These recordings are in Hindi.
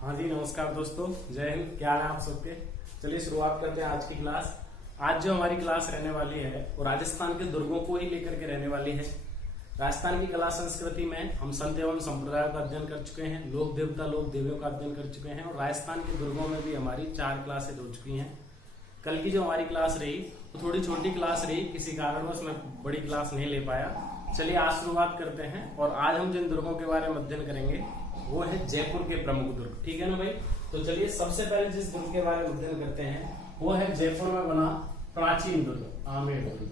हाँ जी, नमस्कार दोस्तों, जय हिंद। क्या हाल है आप सबके। चलिए शुरुआत करते हैं आज की क्लास। आज जो हमारी क्लास रहने वाली है वो राजस्थान के दुर्गों को ही लेकर के रहने वाली है। राजस्थान की कला संस्कृति में हम संत एवं संप्रदायों का अध्ययन कर चुके हैं, लोक देवता लोक देवियों का अध्ययन कर चुके हैं और राजस्थान के दुर्गों में भी हमारी 4 क्लासेज हो चुकी हैं। कल की जो हमारी क्लास रही वो थोड़ी छोटी क्लास रही, किसी कारणवश मैं बड़ी क्लास नहीं ले पाया। चलिए आज शुरुआत करते हैं और आज हम जिन दुर्गों के बारे में अध्ययन करेंगे वो है जयपुर के प्रमुख दुर्ग। ठीक है ना भाई। तो चलिए सबसे पहले जिस दुर्ग के बारे में अध्ययन करते हैं वो है जयपुर में बना प्राचीन दुर्ग आमेर दुर्ग।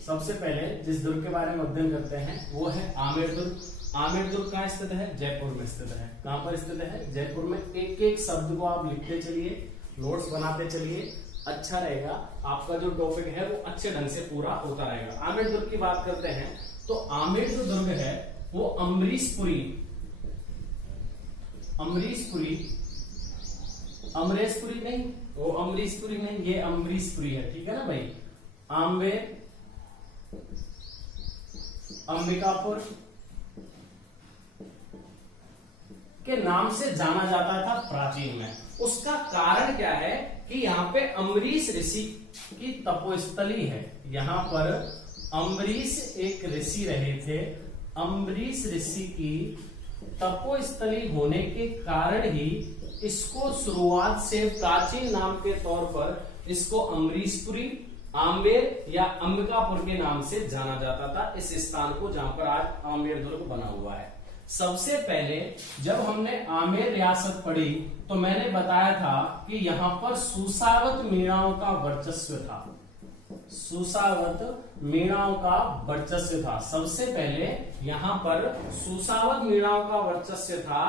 सबसे पहले जिस दुर्ग के बारे में अध्ययन करते हैं वो है आमेर दुर्ग। आमेर दुर्ग कहाँ स्थित है? जयपुर में स्थित है। कहाँ पर स्थित है? जयपुर में। एक एक शब्द को आप लिखते चलिए, नोट्स बनाते चलिए, अच्छा रहेगा। आपका जो टॉपिक है वो अच्छे ढंग से पूरा होता रहेगा। आमेर दुर्ग की बात करते हैं तो आमेर जो दुर्ग है वो अमरीशपुरी नहीं, वो अमरीशपुरी नहीं, ये अमरीशपुरी है। ठीक है ना भाई। आम्बेर, अंबिकापुर के नाम से जाना जाता था प्राचीन में। उसका कारण क्या है कि यहाँ पे अम्बरीश ऋषि की तपोस्थली है। यहाँ पर अम्बरीश एक ऋषि रहे थे। अम्बरीश ऋषि की तपोस्थली होने के कारण ही इसको शुरुआत से प्राचीन नाम के तौर पर इसको अमरीशपुरी, आम्बेर या अंबिकापुर के नाम से जाना जाता था, इस स्थान को जहां पर आज आमेर दुर्ग बना हुआ है। सबसे पहले जब हमने आमेर रियासत पढ़ी तो मैंने बताया था कि यहां पर सुसावत मीणाओं का वर्चस्व था। सुसावत मीणाओं का वर्चस्व था। सबसे पहले यहां पर सुसावत मीणाओं का वर्चस्व था,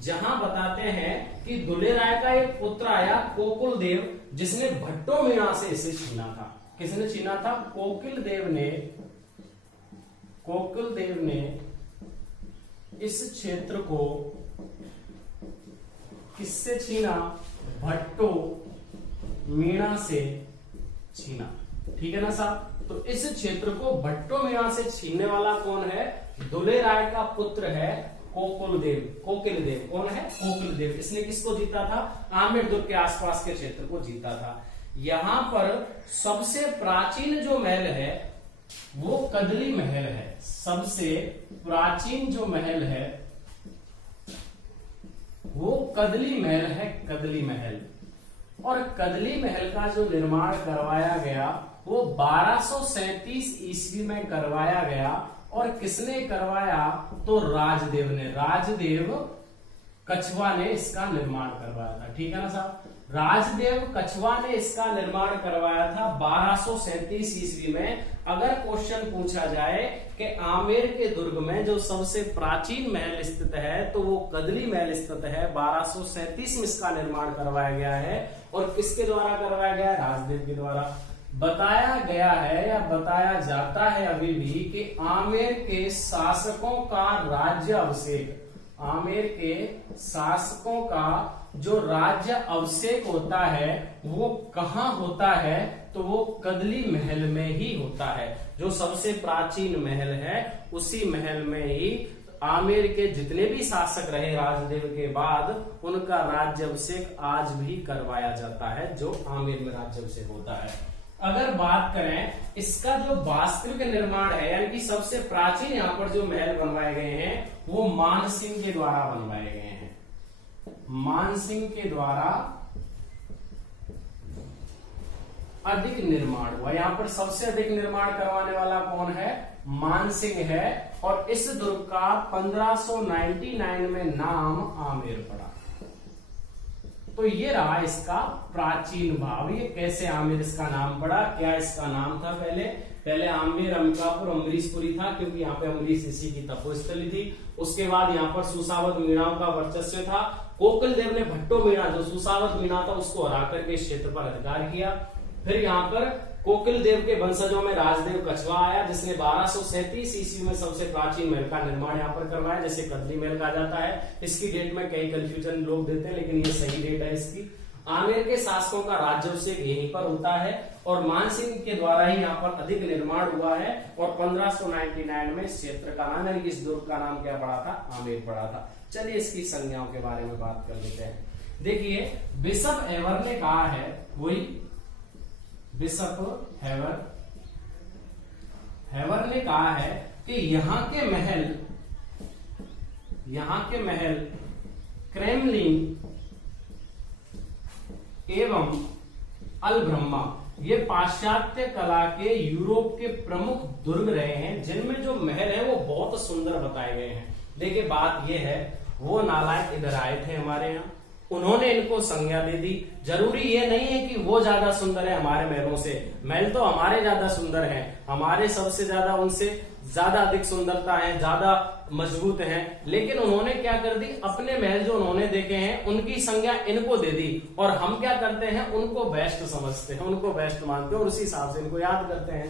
जहां बताते हैं कि दुले राय का एक पुत्र आया कोकुल देव, जिसने भट्टो मीणा से इसे छीना था। किसने छीना था? कोकिल देव ने इस क्षेत्र को किससे छीना? भट्टो मीणा से छीना। ठीक है ना साहब। तो इस क्षेत्र को भट्टो मीणा से छीनने वाला कौन है? दुले राय का पुत्र है कोकिल देव। कौन है? कोकिल देव। इसने किसको जीता था? आमेर दुर्ग के आसपास के क्षेत्र को जीता था। यहां पर सबसे प्राचीन जो महल है वो कदली महल है। सबसे प्राचीन जो महल है वो कदली महल है। कदली महल। और कदली महल का जो निर्माण करवाया गया वो 1237 ईस्वी में करवाया गया। और किसने करवाया? तो राजदेव ने। राजदेव कछवा ने इसका निर्माण करवाया था। ठीक है ना साहब। राजदेव कछवा ने इसका निर्माण करवाया था 1237 ईस्वी में। अगर क्वेश्चन पूछा जाए कि आमेर के दुर्ग में जो सबसे प्राचीन महल स्थित है तो वो कदली महल स्थित है। 1237 में इसका निर्माण करवाया गया है। और किसके द्वारा करवाया गया है? राजदेव के द्वारा। बताया गया है या बताया जाता है अभी भी कि आमेर के शासकों का राज्य अभिषेक, आमेर के शासकों का जो राज्य अभिषेक होता है वो कहाँ होता है? तो वो कदली महल में ही होता है। जो सबसे प्राचीन महल है उसी महल में ही आमेर के जितने भी शासक रहे राजदेव के बाद उनका राज्य अभिषेक आज भी करवाया जाता है, जो आमेर में राज्य अभिषेक होता है। अगर बात करें इसका जो वास्तविक निर्माण है, यानी कि सबसे प्राचीन यहाँ पर जो महल बनवाए गए हैं वो मानसिंह के द्वारा बनवाए गए हैं। मानसिंह के द्वारा अधिक निर्माण हुआ। यहाँ पर सबसे अधिक निर्माण करवाने वाला कौन है? मानसिंह है। और इस दुर्ग का 1599 में नाम आमेर पड़ा। तो ये रहा इसका प्राचीन भाव। ये कैसे आमेर इसका नाम पड़ा? क्या इसका नाम था? पहले आमेर अंबिकापुर अमरीशपुरी था, क्योंकि यहाँ पे अमरीश ऋषि की तपोस्थली थी। उसके बाद यहाँ पर सुसावत मीणाओं का वर्चस्व था। कोकिल देव ने भट्टो मीणा, जो सुसावत मीणा था, उसको हरा करके इस क्षेत्र पर अधिकार किया। फिर यहाँ पर कोकिल देव के वंशजों में राजदेव कछवा आया, जिसने 1237 ईस्वी में सबसे प्राचीन महल का निर्माण यहाँ पर करवाया, जैसे कदली महल कहा जाता है। इसकी डेट में कई कंफ्यूजन लोग देते हैं, लेकिन ये सही डेट है इसकी। आमेर के शासकों का राज्याभिषेक यहीं पर होता है और मानसिंह के द्वारा ही यहाँ पर अधिक निर्माण हुआ है और 1599 में इस क्षेत्र का नाम यानी कि इस दुर्ग का नाम क्या पड़ा था, आमेर पड़ा था। चलिए इसकी संज्ञाओं के बारे में बात कर लेते हैं। देखिए बिशप हेवर ने कहा है, वही बिशप हेवर ने कहा है कि यहाँ के महल क्रेमलिन एवं अलब्रह्मा ये पाश्चात्य कला के यूरोप के प्रमुख दुर्ग रहे हैं, जिनमें जो महल है वो बहुत सुंदर बताए गए हैं। देखिए बात ये है, वो नालायक इधर आए थे हमारे यहाँ, उन्होंने इनको संज्ञा दे दी। जरूरी ये नहीं है कि वो ज्यादा सुंदर है हमारे महलों से, महल तो हमारे ज्यादा सुंदर हैं, हमारे सबसे ज्यादा उनसे ज्यादा अधिक सुंदरता है, ज्यादा मजबूत हैं, लेकिन उन्होंने क्या कर दी, अपने महल जो उन्होंने देखे हैं उनकी संज्ञा इनको दे दी और हम क्या करते हैं, उनको बेस्ट समझते हैं, उनको बेस्ट मानते हैं और उसी हिसाब से इनको याद करते हैं।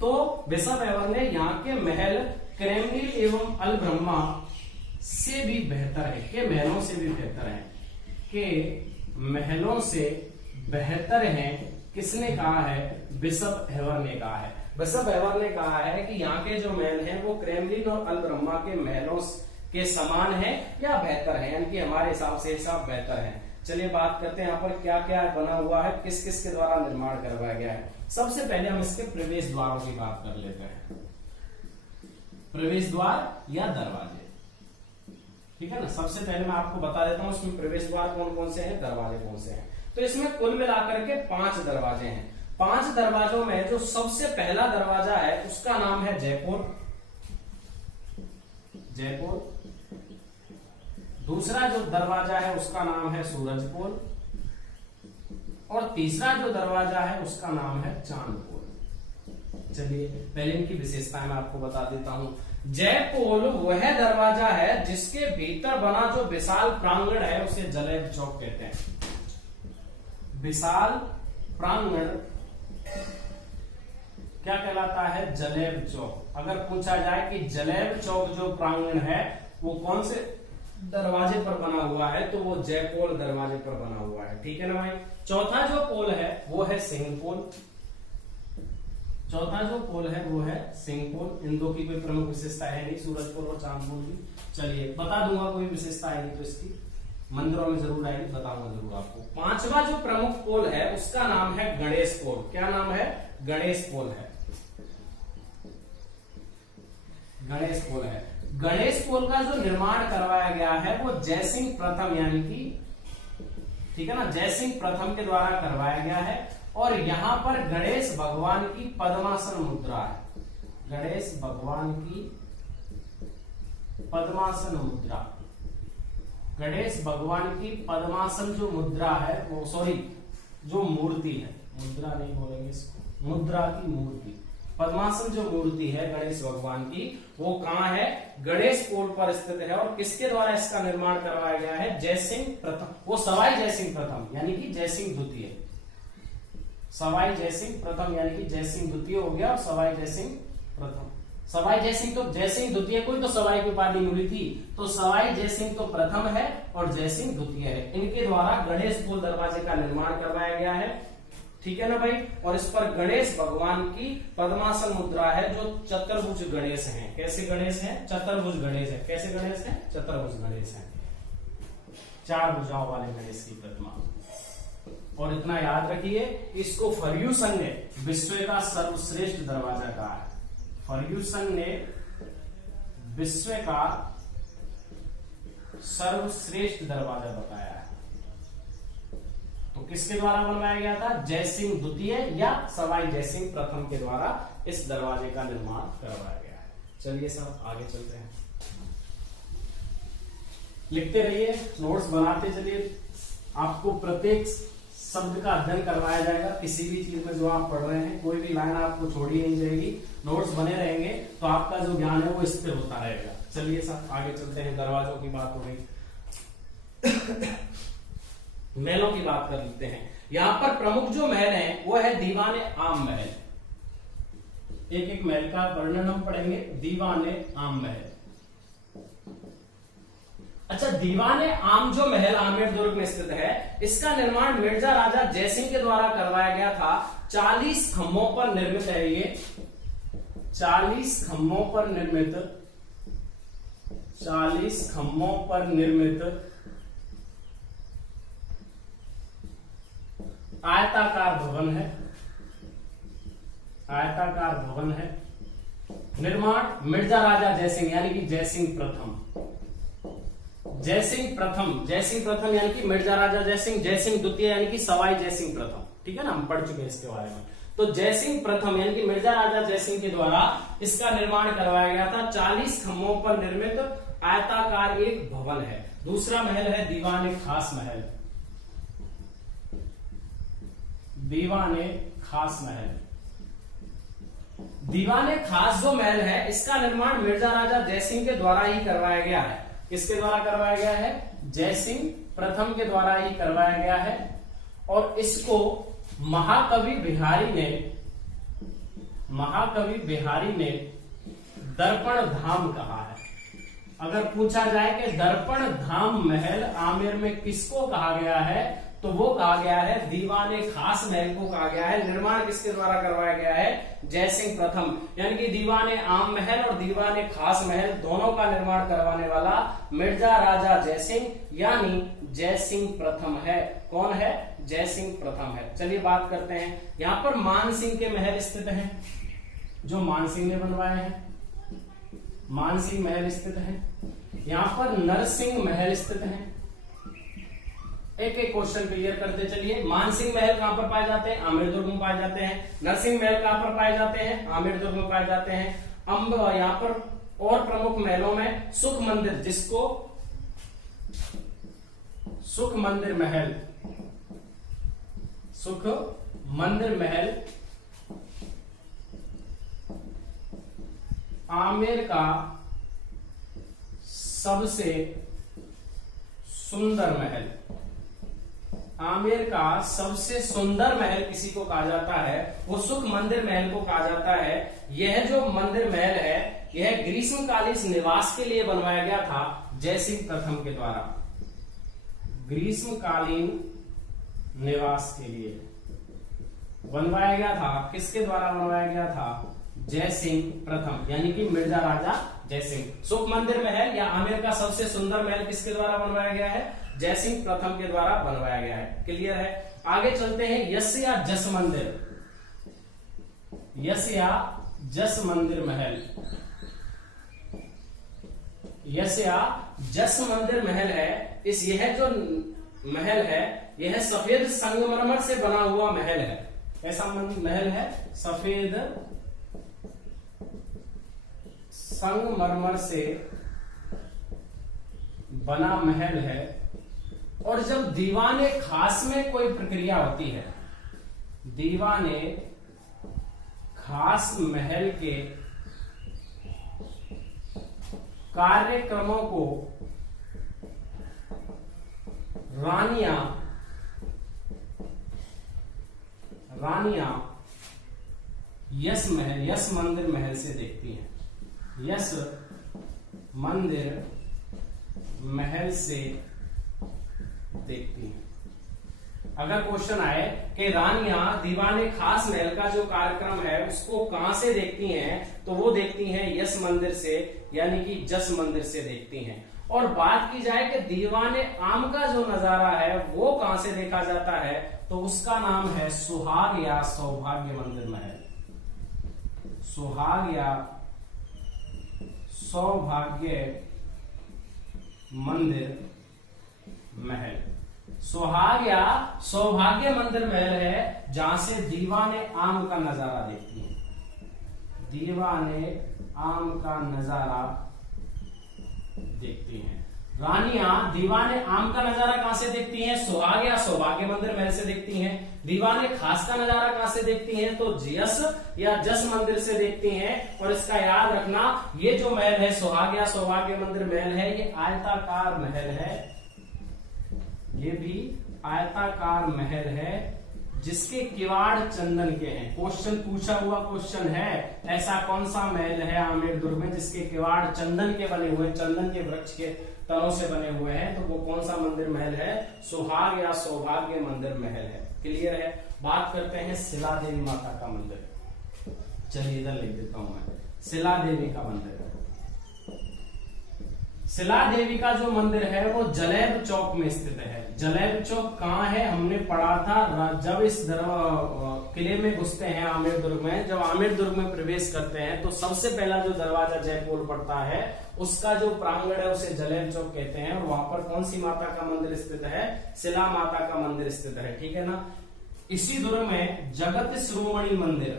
तो बिशप हेवर ने यहाँ के महल क्रेमलिन एवं अलब्रह्मा से भी बेहतर है, के महलों से भी बेहतर है, के महलों से बेहतर हैं। किसने कहा है, बिशप हेवर ने कहा है। बिशप हेवर ने कहा है कि यहाँ के जो महल हैं वो क्रेमलिन और अलब्रह्मा के महलों के समान है या बेहतर है, यानी कि हमारे हिसाब से सब बेहतर है। चलिए बात करते हैं यहाँ पर क्या क्या बना हुआ है, किस किस के द्वारा निर्माण करवाया गया है। सबसे पहले हम इसके प्रवेश द्वारों की बात कर लेते हैं। प्रवेश द्वार या दरवाजे, ठीक है ना। सबसे पहले मैं आपको बता देता हूं इसमें प्रवेश द्वार कौन कौन से हैं, दरवाजे कौन से हैं। तो इसमें कुल मिलाकर के 5 दरवाजे हैं। 5 दरवाजों में जो सबसे पहला दरवाजा है उसका नाम है जयपुर, दूसरा जो दरवाजा है उसका नाम है सूरजपोल और तीसरा जो दरवाजा है उसका नाम है चांदपोल। चलिए पहले इनकी विशेषताएं मैं आपको बता देता हूं। जयपोल वह दरवाजा है जिसके भीतर बना जो विशाल प्रांगण है उसे जलेब चौक कहते हैं। विशाल प्रांगण क्या कहलाता है, जलेब चौक। अगर पूछा जाए कि जलेब चौक जो प्रांगण है वो कौन से दरवाजे पर बना हुआ है, तो वो जयपोल दरवाजे पर बना हुआ है, ठीक है ना भाई। चौथा जो पोल है वो है सिंहपोल, चौथा जो पोल है वो है सिंहपोल। इन दो की कोई प्रमुख विशेषता है नहीं, सूरजपोल और चांदपोल की। चलिए बता दूंगा, कोई विशेषता आएगी तो इसकी मंदिरों में जरूर आएगी, बताऊंगा जरूर आपको। 5वां जो प्रमुख पोल है उसका नाम है गणेश पोल। क्या नाम है, गणेश पोल है, गणेश पोल है। गणेश पोल का जो निर्माण करवाया गया है वो जयसिंह प्रथम यानी कि, ठीक है ना, जयसिंह प्रथम के द्वारा करवाया गया है और यहां पर गणेश भगवान की पद्मासन मुद्रा है, गणेश भगवान की पद्मासन मुद्रा, गणेश भगवान की पद्मासन जो मुद्रा है वो, सॉरी जो मूर्ति है, मुद्रा नहीं बोलेंगे इसको, मुद्रा की मूर्ति, पद्मासन जो मूर्ति है गणेश भगवान की वो कहां है, गणेश पोल पर स्थित है। और किसके द्वारा इसका निर्माण करवाया गया है, जयसिंह प्रथम, वो सवाई जयसिंह प्रथम यानी कि जयसिंह द्वितीय, सवाई जयसिंह प्रथम यानी कि जयसिंह द्वितीय हो गया और सवाई जयसिंह प्रथम। सवाई जयसिंह तो जयसिंह द्वितीय को ही तो सवाई की उपाधि मिली थी, तो सवाई जयसिंह तो प्रथम है और जयसिंह द्वितीय है। इनके द्वारा गणेश पोल दरवाजे का निर्माण करवाया गया है, ठीक है ना भाई। और इस पर गणेश भगवान की पद्मासन मुद्रा है जो चतुर्भुज गणेश हैं। कैसे गणेश हैं, चतुर्भुज गणेश है। कैसे गणेश हैं, चतुर्भुज गणेश हैं, 4 भुजाओं वाले गणेश की प्रतिमा। और इतना याद रखिए, इसको फर्ग्यूसन ने विश्व का सर्वश्रेष्ठ दरवाजा कहा है। फर्ग्यूसन ने विश्व का सर्वश्रेष्ठ दरवाजा बताया है। तो किसके द्वारा बनवाया गया था, जयसिंह द्वितीय या सवाई जयसिंह प्रथम के द्वारा इस दरवाजे का निर्माण करवाया गया है। चलिए सब आगे चलते हैं, लिखते रहिए, नोट्स बनाते चलिए। आपको प्रत्येक शब्द का अध्ययन करवाया जाएगा, किसी भी चीज में जो आप पढ़ रहे हैं, कोई भी लाइन आपको छोड़ी नहीं जाएगी। नोट्स बने रहेंगे तो आपका जो ज्ञान है वो स्थिर होता रहेगा। चलिए सब आगे चलते हैं, दरवाजों की बात हो गई, महलों की बात कर लेते हैं। यहां पर प्रमुख जो महल है वो है दीवाने आम महल। एक एक महल का वर्णन हम पढ़ेंगे। दीवाने आम महल, अच्छा, दीवाने आम जो महल आमेर दुर्ग में स्थित है, इसका निर्माण मिर्जा राजा जयसिंह के द्वारा करवाया गया था। 40 खंभों पर निर्मित है ये, 40 खंभों पर निर्मित, 40 खंभों पर निर्मित आयताकार भवन है, आयताकार भवन है। निर्माण मिर्जा राजा जयसिंह यानी कि जयसिंह प्रथम, जयसिंह प्रथम, जयसिंह प्रथम यानी कि मिर्जा राजा जयसिंह, जयसिंह द्वितीय यानी कि सवाई जयसिंह प्रथम। ठीक है ना, हम पढ़ चुके हैं इसके बारे में। तो जयसिंह प्रथम यानी कि मिर्जा राजा जयसिंह के द्वारा इसका निर्माण करवाया गया था। 40 खंभों पर निर्मित आयताकार एक भवन है। दूसरा महल है दीवाने खास महल, दीवाने खास महल। दीवाने खास जो महल है, इसका निर्माण मिर्जा राजा जयसिंह के द्वारा ही करवाया गया है। किसके द्वारा करवाया गया है? जयसिंह प्रथम के द्वारा ही करवाया गया है। और इसको महाकवि बिहारी ने दर्पण धाम कहा है। अगर पूछा जाए कि दर्पण धाम महल आमेर में किसको कहा गया है, तो वो कहा गया है दीवाने खास महल को कहा गया है। निर्माण किसके द्वारा करवाया गया है? जयसिंह प्रथम। यानी कि दीवाने आम महल और दीवाने खास महल दोनों का निर्माण करवाने वाला मिर्जा राजा जयसिंह यानी जयसिंह प्रथम है। कौन है? जयसिंह प्रथम है। चलिए बात करते हैं, यहां पर मानसिंह के महल स्थित हैं, जो मानसिंह ने बनवाए हैं। मानसिंह महल स्थित है। यहां पर नरसिंह महल स्थित है। एक एक क्वेश्चन क्लियर करते चलिए। मानसिंह महल कहां पर पाए जाते हैं? आमेर दुर्ग में पाए जाते हैं। नरसिंह महल कहां पर पाए जाते हैं? आमेर दुर्ग में पाए जाते हैं। यहां पर और प्रमुख महलों में सुख मंदिर, जिसको सुख मंदिर महल, सुख मंदिर महल आमेर का सबसे सुंदर महल, आमेर का सबसे सुंदर महल किसी को कहा जाता है, वो सुख मंदिर महल को कहा जाता है। यह जो मंदिर महल है, यह ग्रीष्मकालीन निवास के लिए बनवाया गया था जयसिंह प्रथम के द्वारा। ग्रीष्मकालीन निवास के लिए बनवाया गया था। किसके द्वारा बनवाया गया था? जयसिंह प्रथम यानी कि मिर्जा राजा जयसिंह। सुख मंदिर महल या आमेर का सबसे सुंदर महल किसके द्वारा बनवाया गया है? जयसिंह प्रथम के द्वारा बनवाया गया है। क्लियर है? आगे चलते हैं यश या जस मंदिर, यश या जस मंदिर महल। यश या जस मंदिर महल है, यह जो महल है, यह सफेद संगमरमर से बना हुआ महल है। ऐसा महल है, सफेद संगमरमर से बना महल है। और जब दीवाने खास में कोई प्रक्रिया होती है, दीवाने खास महल के कार्यक्रमों को रानियां यश मंदिर महल से देखती हैं। यश मंदिर महल से देखती हैं। अगर क्वेश्चन आए कि रानियां दीवाने खास महल का जो कार्यक्रम है उसको कहां से देखती हैं, तो वो देखती हैं यश मंदिर से यानी कि जस मंदिर से देखती हैं। और बात की जाए कि दीवाने आम का जो नजारा है वो कहां से देखा जाता है, तो उसका नाम है सुहाग या सौभाग्य मंदिर महल। सुहाग या सौभाग्य मंदिर महल। सुहाग या सौभाग्य मंदिर महल है जहां से दीवाने आम का नजारा देखती हैं। दीवाने आम का नजारा देखती हैं। रानियां दीवाने आम का नजारा कहां से देखती हैं? सुहाग या सौभाग्य मंदिर महल से देखती हैं। दीवाने खास का नजारा कहां से देखती हैं? तो यश या जस मंदिर से देखती हैं। और इसका याद रखना, ये जो महल है सुहाग या सौभाग्य मंदिर महल है, ये आयताकार महल है। ये भी आयताकार महल है जिसके किवाड़ चंदन के हैं। क्वेश्चन पूछा हुआ क्वेश्चन है, ऐसा कौन सा महल है आमेर दुर्ग में जिसके किवाड़ चंदन के बने हुए, चंदन के वृक्ष के तनों से बने हुए हैं, तो वो कौन सा मंदिर महल है? सुहाग या सौभाग्य मंदिर महल है। क्लियर है। बात करते हैं शिला देवी माता का मंदिर। चलिए इधर लिख देता हूं मैं, शिला देवी का मंदिर। शिला देवी का जो मंदिर है वो जलेब चौक में स्थित है। जलेब चौक कहाँ है? हमने पढ़ा था जब इस किले में घुसते हैं आमेर दुर्ग में, जब आमेर दुर्ग में प्रवेश करते हैं तो सबसे पहला जो दरवाजा जयपुर पड़ता है उसका जो प्रांगण है उसे जलेब चौक कहते हैं। और वहां पर कौन सी माता का मंदिर स्थित है? शिला माता का मंदिर स्थित है। ठीक है ना। इसी दुर्ग में जगत शिरोमणि मंदिर,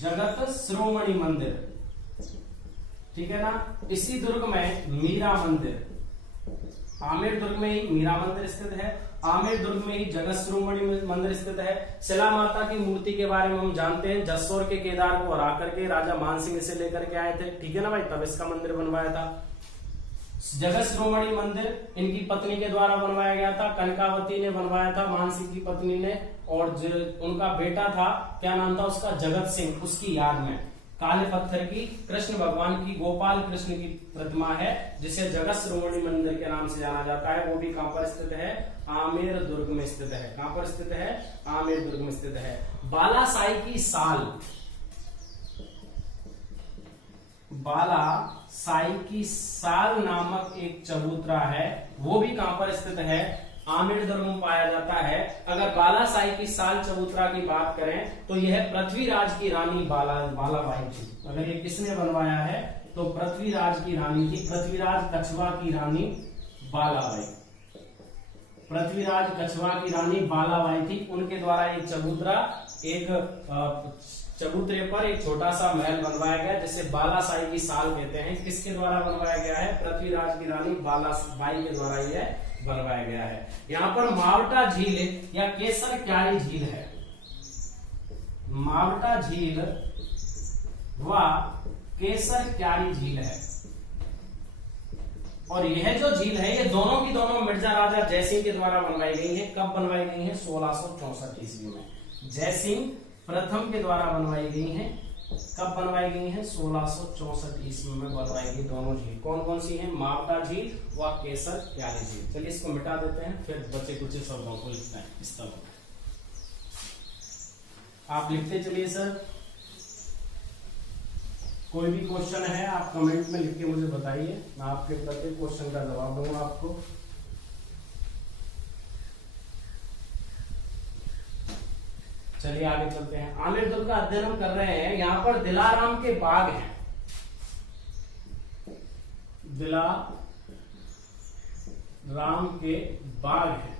जगत शिरोमणि मंदिर, ठीक है ना। इसी दुर्ग में मीरा मंदिर, आमेर दुर्ग में ही मीरा मंदिर स्थित है। आमेर दुर्ग में ही जगत शिरोमणि मंदिर स्थित है। शिला माता की मूर्ति के बारे में हम जानते हैं, जसोर के केदार को हरा करके राजा मानसिंह इसे लेकर के आए थे। ठीक है ना भाई, तब इसका मंदिर बनवाया था। जगत शिरोमणि मंदिर इनकी पत्नी के द्वारा बनवाया गया था, कनकावती ने बनवाया था, मानसिंह की पत्नी ने। और उनका बेटा था, क्या नाम था उसका? जगत सिंह। उसकी याद में काले पत्थर की कृष्ण भगवान की, गोपाल कृष्ण की प्रतिमा है जिसे जगत शिरोमणि मंदिर के नाम से जाना जाता है। वो भी कहां पर स्थित है? आमेर दुर्ग में स्थित है। कहां पर स्थित है? आमेर दुर्ग में स्थित है। बालासाई की साल, बालासाई की साल नामक एक चबूतरा है, वो भी कहां पर स्थित है? आमेर दुर्ग में पाया जाता है। अगर बालासाई की साल चबूतरा की बात करें तो यह पृथ्वीराज की रानी बालाबाई थी। अगर ये किसने बनवाया है तो पृथ्वीराज की रानी थी, पृथ्वीराज कछवा की रानी बालाबाई, पृथ्वीराज कछवा की रानी बालाबाई थी। उनके द्वारा एक चबूतरा, एक चबूतरे पर एक छोटा सा महल बनवाया गया जिसे बालासाई की साल कहते हैं। किसके द्वारा बनवाया गया है? पृथ्वीराज की रानी बालाबाई के द्वारा यह बनवाया गया है। यहाँ पर मावटा झील या केसर क्यारी झील है। मावटा झील व केसर क्यारी झील है। और यह जो झील है ये दोनों की दोनों मिर्जा राजा जयसिंह के द्वारा बनवाई गई है। कब बनवाई गई है? 1664 ईस्वी में जयसिंह प्रथम के द्वारा बनवाई गई है। कब बनवाई गई है? 1664 ईस्वी में बनवाई गई दोनों झील। कौन कौन सी है? मावटा झील व केसर क्यारी झील। चलिए इसको मिटा देते हैं, फिर बचे कुछ शब्दों को लिखते हैं इस तरह। आप लिखते चलिए सर। कोई भी क्वेश्चन है आप कमेंट में लिख के मुझे बताइए, मैं आपके प्रत्येक क्वेश्चन का जवाब दूंगा आपको। चलिए आगे चलते हैं। आमेर दुर्ग का अध्ययन हम कर रहे हैं। यहाँ पर दिलाराम के बाग हैं, दिलाराम के बाग हैं।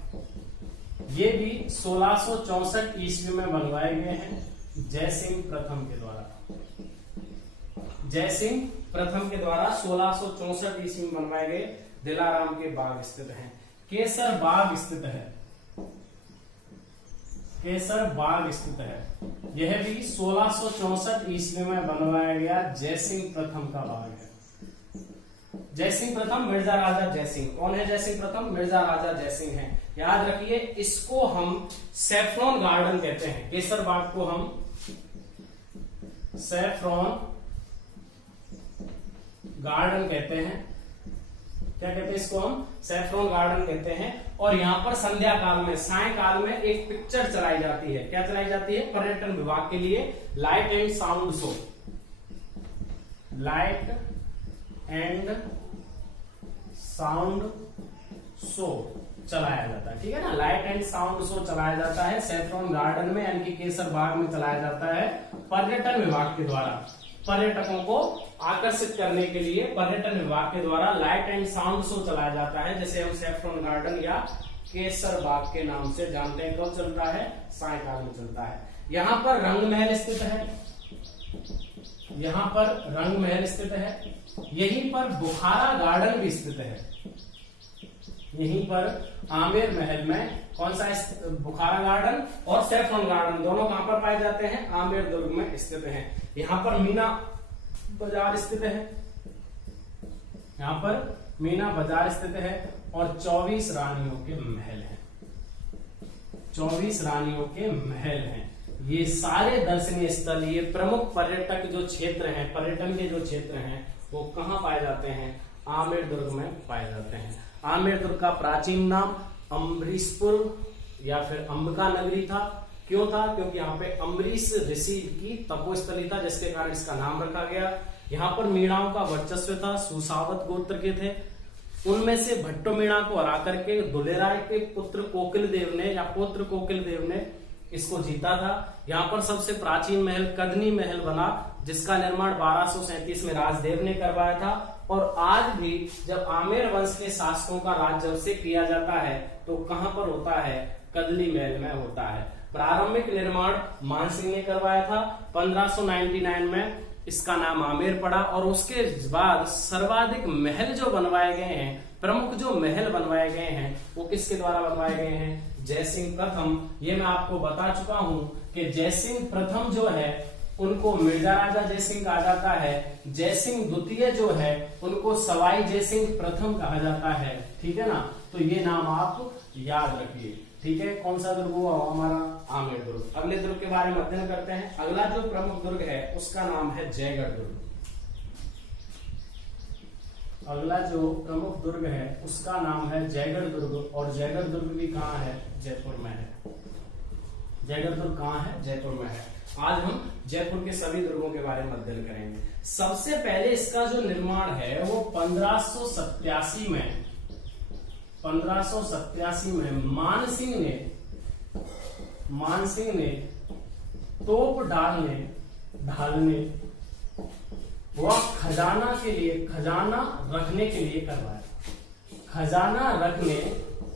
ये भी 1664 ईस्वी में बनवाए गए हैं जयसिंह प्रथम के द्वारा। जयसिंह प्रथम के द्वारा 1664 ईस्वी में बनवाए गए दिलाराम के बाग स्थित हैं। केसर बाग स्थित है, केसर बाग स्थित है। यह भी 1664 ईस्वी में बनवाया गया जयसिंह प्रथम का बाग है। जयसिंह प्रथम मिर्जा राजा जयसिंह। कौन है जयसिंह प्रथम? मिर्जा राजा जयसिंह है। याद रखिए, इसको हम सैफ्रॉन गार्डन कहते हैं। केसर बाग को हम सैफ्रॉन गार्डन कहते हैं। क्या कहते हैं इसको? हम सैफ्रॉन गार्डन कहते हैं। और यहाँ पर संध्या काल में, सायकाल में एक पिक्चर चलाई जाती है। क्या चलाई जाती है? पर्यटन विभाग के लिए light and sound show, light and sound show चलाया जाता है। ठीक है ना, लाइट एंड साउंड शो चलाया जाता है सैफ्रॉन गार्डन में, यानी कि केसर बाग में चलाया जाता है पर्यटन विभाग के द्वारा। पर्यटकों को आकर्षित करने के लिए पर्यटन विभाग के द्वारा लाइट एंड साउंड शो चलाया जाता है, जैसे हम सैफ्रॉन गार्डन या केसर बाग के नाम से जानते हैं। कब चलता है? सायकाल में चलता है। यहाँ पर रंग महल स्थित है, यहाँ पर रंग महल स्थित है। यहीं पर बुखारा गार्डन भी स्थित है। यहीं पर आमेर महल में कौन सा? बुखारा गार्डन और सैफ्रॉन गार्डन दोनों कहां पर पाए जाते हैं? आमेर दुर्ग में स्थित हैं। यहाँ पर मीना बाजार स्थित है, यहाँ पर मीना बाजार स्थित है और 24 रानियों के महल हैं। 24 रानियों के महल हैं। ये सारे दर्शनीय स्थल, ये प्रमुख पर्यटक जो क्षेत्र हैं, पर्यटन के जो क्षेत्र हैं, वो कहाँ पाए जाते हैं? आमेर दुर्ग में पाए जाते हैं। आमेर दुर्ग का प्राचीन नाम अम्बरीशपुर या फिर अंबिका नगरी था। क्यों था? क्योंकि यहाँ पे अम्बरीश ऋषि की तपोस्थली था, जिसके कारण इसका नाम रखा गया। यहाँ पर मीणाओं का वर्चस्व था, सुसावत गोत्र के थे। उनमें से भट्टो मीणा को हरा करके दुलेराय के पुत्र कोकिल देव ने या पुत्र कोकिल देव ने इसको जीता था। यहाँ पर सबसे प्राचीन महल कदनी महल बना, जिसका निर्माण 1237 में राजदेव ने करवाया था। और आज भी जब आमेर वंश के शासकों का राज जब से किया जाता है तो कहां पर होता है? कदली महल में होता है। प्रारंभिक निर्माण मानसिंह ने करवाया था। 1599 में इसका नाम आमेर पड़ा और उसके बाद सर्वाधिक महल जो बनवाए गए हैं, प्रमुख जो महल बनवाए गए हैं, वो किसके द्वारा बनवाए गए हैं? जयसिंह प्रथम। ये मैं आपको बता चुका हूं कि जयसिंह प्रथम जो है उनको मिर्जा राजा जयसिंह कहा जाता है। जयसिंह द्वितीय जो है उनको सवाई जयसिंह प्रथम कहा जाता है। ठीक है ना? तो ये नाम आप याद रखिए। ठीक है, कौन सा दुर्ग हुआ हमारा? आमेर दुर्ग। अगले दुर्ग के बारे में अध्ययन करते हैं। अगला जो प्रमुख दुर्ग है उसका नाम है जयगढ़ दुर्ग। अगला जो प्रमुख दुर्ग है उसका नाम है जयगढ़ दुर्ग। और जयगढ़ दुर्ग भी कहाँ है? जयपुर में है। जयगढ़ दुर्ग कहाँ है? जयपुर में है। आज हम जयपुर के सभी दुर्गों के बारे में अध्ययन करेंगे। सबसे पहले इसका जो निर्माण है वो 1587 में मानसिंह ने तोप ढालने व खजाना रखने के लिए करवाया। खजाना रखने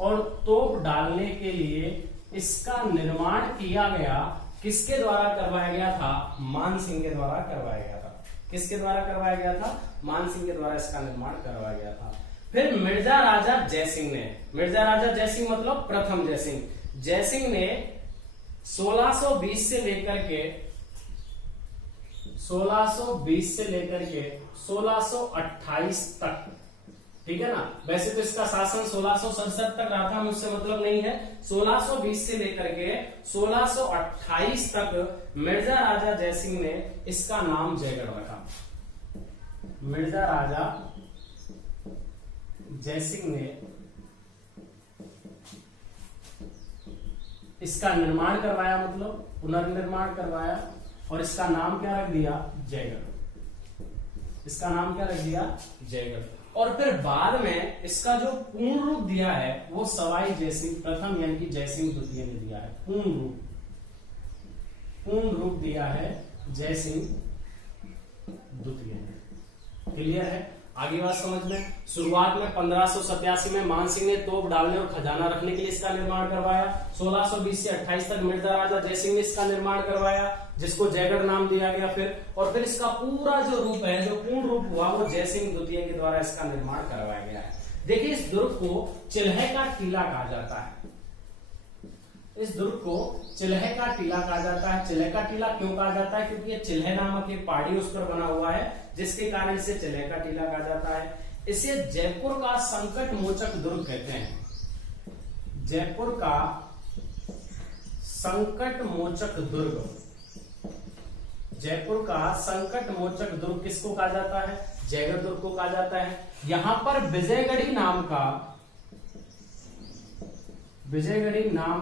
और तोप डालने के लिए इसका निर्माण किया गया। किसके द्वारा करवाया गया था? मानसिंह के द्वारा करवाया गया था। किसके द्वारा करवाया गया था? मानसिंह के द्वारा इसका निर्माण करवाया गया था। फिर मिर्जा राजा जयसिंह मतलब प्रथम जयसिंह ने 1620 से लेकर के 1628 तक, ठीक है ना? वैसे तो इसका शासन 1667 तक रहा था, मुझसे मतलब नहीं है। 1620 से लेकर के 1628 तक मिर्जा राजा जयसिंह ने इसका नाम जयगढ़ रखा। मिर्जा राजा जयसिंह ने इसका निर्माण करवाया, मतलब पुनर्निर्माण करवाया, और इसका नाम क्या रख दिया? जयगढ़। इसका नाम क्या रख दिया? जयगढ़। और फिर बाद में इसका जो पूर्ण रूप दिया है वो सवाई जयसिंह प्रथम यानी कि जयसिंह द्वितीय ने दिया है। पूर्ण रूप दिया है जयसिंह द्वितीय ने। क्लियर है? आगे बात समझ में। शुरुआत में 1587 में मानसिंह ने तोप डालने और खजाना रखने के लिए इसका निर्माण करवाया। 1620 से 28 तक मिर्जा राजा जयसिंह ने इसका निर्माण करवाया, जिसको जयगढ़ नाम दिया गया। फिर इसका पूरा जो रूप है, जो पूर्ण रूप हुआ, वो जयसिंह द्वितीय के द्वारा इसका निर्माण करवाया गया है। देखिए, इस दुर्ग को चिल्हे का टीला कहा जाता है। इस दुर्ग को चिल्हे का टीला कहा जाता है। चिल्हे का टीला क्यों कहा जाता है? क्योंकि ये चिल्हे नामक एक पहाड़ी उस पर बना हुआ है, जिसके कारण इसे चिल्हे का टीला कहा जाता है। इसे जयपुर का संकट मोचक दुर्ग कहते हैं। जयपुर का संकट मोचक दुर्ग। जयपुर का संकट मोचक दुर्ग किसको कहा जाता है? जयगढ़ दुर्ग को कहा जाता है। यहां पर विजयगढ़ी नाम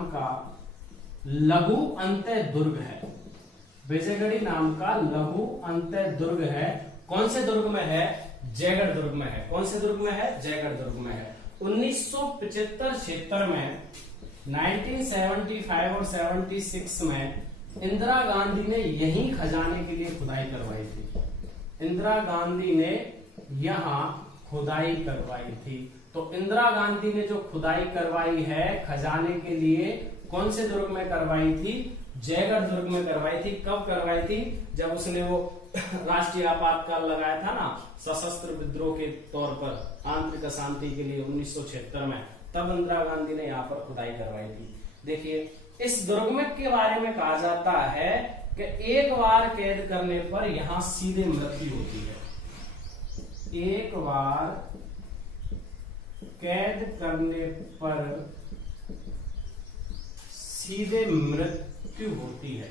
का लघु अंत्य दुर्ग है। विजयगढ़ी नाम का लघु अंत्य दुर्ग है। कौन से दुर्ग में है? जयगढ़ दुर्ग में है। कौन से दुर्ग में है? जयगढ़ दुर्ग में है। 1975-76 में, 1975 और 76 में इंदिरा गांधी ने यही खजाने के लिए खुदाई करवाई थी। इंदिरा गांधी ने यहां खुदाई करवाई थी। तो इंदिरा गांधी ने जो खुदाई करवाई है खजाने के लिए, कौन से दुर्ग में करवाई थी? जयगढ़ दुर्ग में करवाई थी। कब करवाई थी? जब उसने वो राष्ट्रीय आपातकाल लगाया था ना, सशस्त्र विद्रोह के तौर पर आंतरिक अशांति के लिए 1976 में, तब इंदिरा गांधी ने यहाँ पर खुदाई करवाई थी। देखिए, इस दुर्ग में के बारे में कहा जाता है कि एक बार कैद करने पर यहां सीधे मृत्यु होती है। एक बार कैद करने पर सीधे मृत्यु होती है।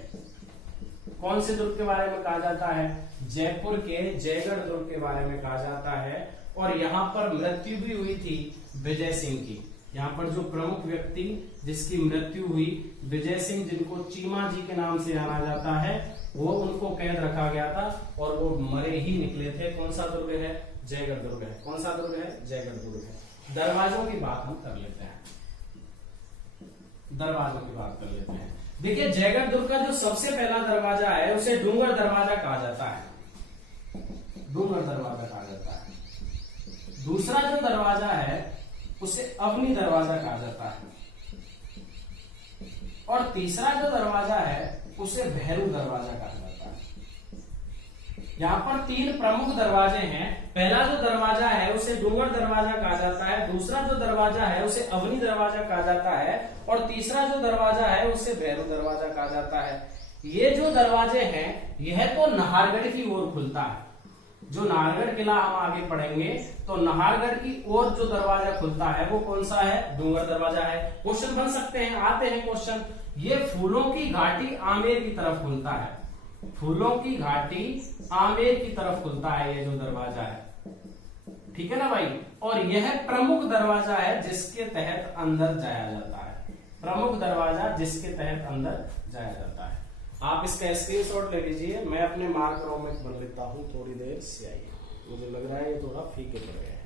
कौन से दुर्ग के बारे में कहा जाता है? जयपुर के जयगढ़ दुर्ग के बारे में कहा जाता है। और यहाँ पर मृत्यु भी हुई थी विजय सिंह की। यहाँ पर जो प्रमुख व्यक्ति जिसकी मृत्यु हुई, विजय सिंह, जिनको चीमा जी के नाम से जाना जाता है, वो उनको कैद रखा गया था और वो मरे ही निकले थे। कौन सा दुर्ग है? जयगढ़ दुर्ग है। कौन सा दुर्ग है? जयगढ़ दुर्ग है। दरवाजों की बात हम कर लेते हैं। दरवाजों की बात कर लेते हैं। देखिए, जयगढ़ दुर्ग का जो सबसे पहला दरवाजा है उसे डूंगर दरवाजा कहा जाता है। डूंगर दरवाजा कहा जाता है। दूसरा जो दरवाजा है उसे अवनी दरवाजा कहा जाता है। और तीसरा जो दरवाजा है उसे भैरू दरवाजा कहा जाता है। यहाँ पर तीन प्रमुख दरवाजे हैं। पहला जो दरवाजा है उसे डूंगर दरवाजा कहा जाता है, दूसरा जो दरवाजा है उसे अवनी दरवाजा कहा जाता है, और तीसरा जो दरवाजा है उसे भैरू दरवाजा कहा जाता है। ये जो दरवाजे हैं यह तो नाहरगढ़ की ओर खुलता है। जो नाहरगढ़ किला हम आगे पढ़ेंगे तो नाहरगढ़ की ओर जो दरवाजा खुलता है वो कौन सा है? डूंगर दरवाजा है। क्वेश्चन बन सकते हैं, आते हैं क्वेश्चन। ये फूलों की घाटी आमेर की तरफ खुलता है। फूलों की घाटी आमेर की तरफ खुलता है ये जो दरवाजा है, ठीक है ना भाई। और यह प्रमुख दरवाजा है जिसके तहत अंदर जाया जाता है। प्रमुख दरवाजा जिसके तहत अंदर जाया जाता है। आप इसका स्क्रीनशॉट ले लीजिए, मैं अपने मार्करों में बन लेता हूं। थोड़ी देर से आइए, मुझे लग रहा है ये थोड़ा फीके पड़ गए हैं।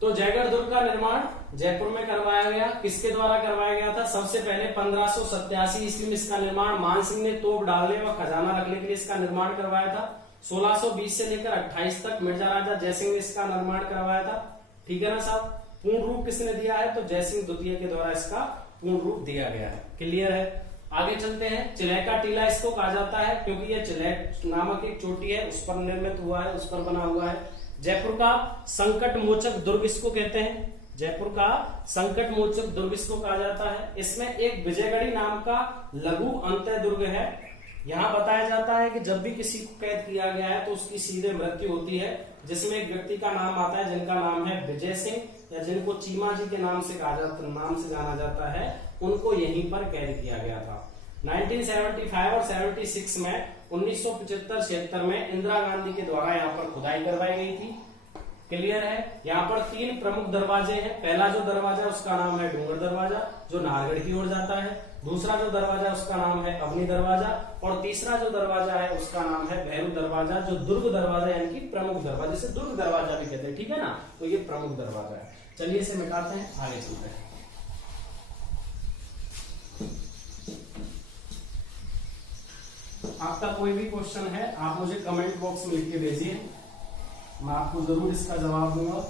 तो जयगढ़ दुर्ग का निर्माण जयपुर में करवाया गया। किसके द्वारा करवाया गया था? सबसे पहले 1587 ईस्वी में इसका निर्माण मान सिंह ने तोप डालने व खजाना रखने के लिए इसका निर्माण करवाया था। 1620 से लेकर 28 तक मिर्जा राजा जयसिंह ने इसका निर्माण करवाया था, ठीक है ना साहब। पूर्ण रूप किसने दिया है? तो जयसिंह द्वितीय के द्वारा इसका पूर्ण रूप दिया गया है। क्लियर है? आगे चलते हैं। चिलैक का टीला इसको कहा जाता है क्योंकि यह चिलैक नामक एक चोटी है उस पर निर्मित हुआ है, उस पर बना हुआ है। जयपुर का संकट मोचक दुर्ग इसको कहते हैं। जयपुर का संकट मोचक दुर्ग इसको कहा जाता है। इसमें एक विजयगढ़ी नाम का लघु अंतः दुर्ग है। यहाँ बताया जाता है कि जब भी किसी को कैद किया गया है तो उसकी सीधे मृत्यु होती है, जिसमें एक व्यक्ति का नाम आता है जिनका नाम है विजय सिंह, या जिनको चीमा जी के नाम से जाना जाता है, उनको यहीं पर कैद किया गया था। 1975 और 76 में 1975-76 में इंदिरा गांधी के द्वारा यहाँ पर खुदाई करवाई गई थी। क्लियर है? यहाँ पर तीन प्रमुख दरवाजे हैं। पहला जो दरवाजा उसका नाम है डूंगर दरवाजा जो नाहरगढ़ की ओर जाता है, दूसरा जो दरवाजा उसका नाम है अवनी दरवाजा, और तीसरा जो दरवाजा है उसका नाम है भैरू दरवाजा जो दुर्ग दरवाजा यानी कि प्रमुख दरवाजा, जिसे दुर्ग दरवाजा भी कहते हैं, ठीक है ना। तो ये प्रमुख दरवाजा है। चलिए इसे मिटाते हैं, आगे चलते हैं। आपका कोई भी क्वेश्चन है आप मुझे कमेंट बॉक्स में लिख के भेजिए, मैं आपको जरूर इसका जवाब दूंगा।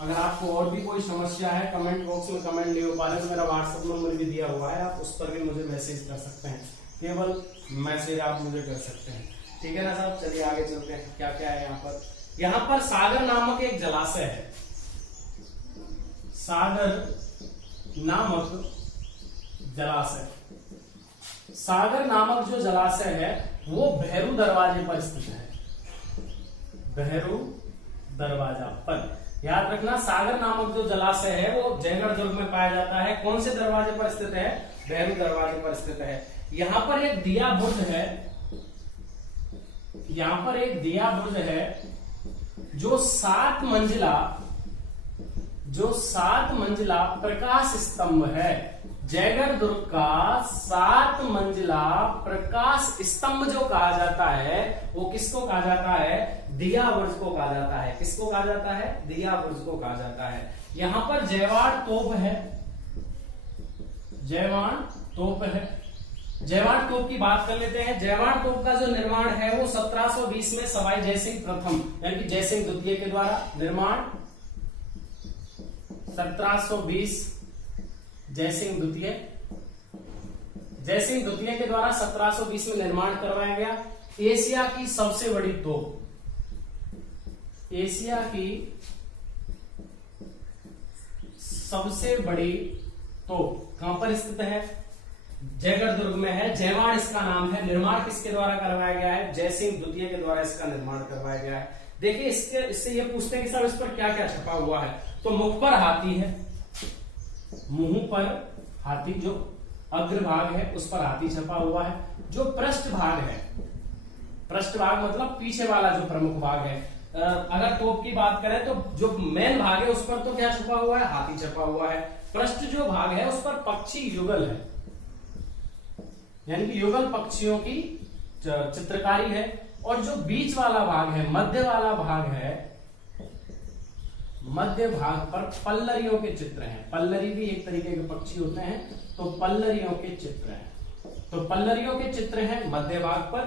अगर आपको और भी कोई समस्या है कमेंट बॉक्स में कमेंट नहीं हो पा रहे तो मेरा व्हाट्सएप नंबर भी दिया हुआ है, आप उस पर भी मुझे मैसेज कर सकते हैं। केवल मैसेज आप मुझे कर सकते हैं, ठीक है ना साहब। चलिए आगे चलते हैं, क्या क्या है यहाँ पर। यहाँ पर सागर नामक एक जलाशय है। सागर नामक जलाशय, सागर नामक जो जलाशय है वो भैरू दरवाजे पर स्थित है। भैरू दरवाजा पर, याद रखना, सागर नामक जो जलाशय है वो जयगढ़ दुर्ग में पाया जाता है। कौन से दरवाजे पर स्थित है? भैरू दरवाजे पर स्थित है। यहाँ पर एक दिया बुर्ज है, यहाँ पर एक दिया बुर्ज है जो 7 मंजिला प्रकाश स्तंभ है। जयगढ़ दुर्ग का 7 मंजिला प्रकाश स्तंभ जो कहा जाता है वो किसको कहा जाता है? दिया बुर्ज को कहा जाता है। किसको कहा जाता है? दिया बुर्ज को कहा जाता है। यहाँ पर जयवाड़ तोप है, जयवाड़ तोप है। जयवाड़ तोप की बात कर लेते हैं। जयवाड़ तोप का जो निर्माण है वो 1720 में सवाई जयसिंह प्रथम यानी कि जयसिंह द्वितीय के द्वारा निर्माण, 1720 जयसिंह द्वितीय के द्वारा 1720 में निर्माण करवाया गया। एशिया की सबसे बड़ी तोप, एशिया की सबसे बड़ी तोप कहां पर स्थित है? जयगढ़ दुर्ग में है। जयवाड़ इसका नाम है। निर्माण किसके द्वारा करवाया गया है? जयसिंह द्वितीय के द्वारा इसका निर्माण करवाया गया है। देखिए इससे ये पूछते हैं कि साहब इस पर क्या क्या छपा हुआ है। तो मुख पर हाथी है, मुंह पर हाथी, जो अग्रभाग है उस पर हाथी छपा हुआ है। जो पृष्ठ भाग है, पृष्ठ भाग मतलब पीछे वाला जो प्रमुख भाग है, अगर तोप की बात करें तो जो मेन भाग है उस पर तो क्या छपा हुआ है, हाथी छपा हुआ है। पृष्ठ जो भाग है उस पर पक्षी युगल है, यानी कि युगल पक्षियों की चित्रकारी है। और जो बीच वाला भाग है, मध्य वाला भाग है, मध्य भाग पर पल्लरियों के चित्र हैं। पल्लरी भी एक तरीके के पक्षी होते हैं, तो पल्लरियों के चित्र हैं। तो पल्लरियों के चित्र हैं मध्य भाग पर।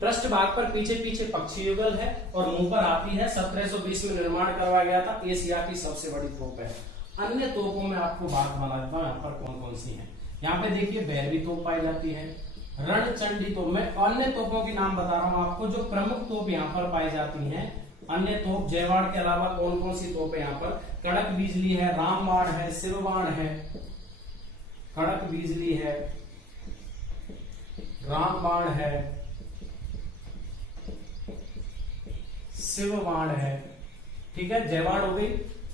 पृष्ठ भाग पर पीछे पीछे पक्षी युगल है और मुंह पर हाथी है। 1720 में निर्माण करवाया गया था। एशिया की सबसे बड़ी तोप है। अन्य तोपों में आपको बात बता देता हूं, यहाँ पर कौन कौन सी है। यहाँ पे देखिए भैरवी तोप पाई जाती है, रणचंडी तोप। मैं अन्य तोपों के नाम बता रहा हूं आपको, जो प्रमुख तोप यहाँ पर पाई जाती हैं। अन्य तोप जयवाड़ के अलावा कौन कौन सी तोप है यहाँ पर, कड़क बिजली है, रामबाण है, शिवबाण है। कड़क बिजली है, रामबाण है, शिवबाण है। ठीक है, जयवाड़ हो गई,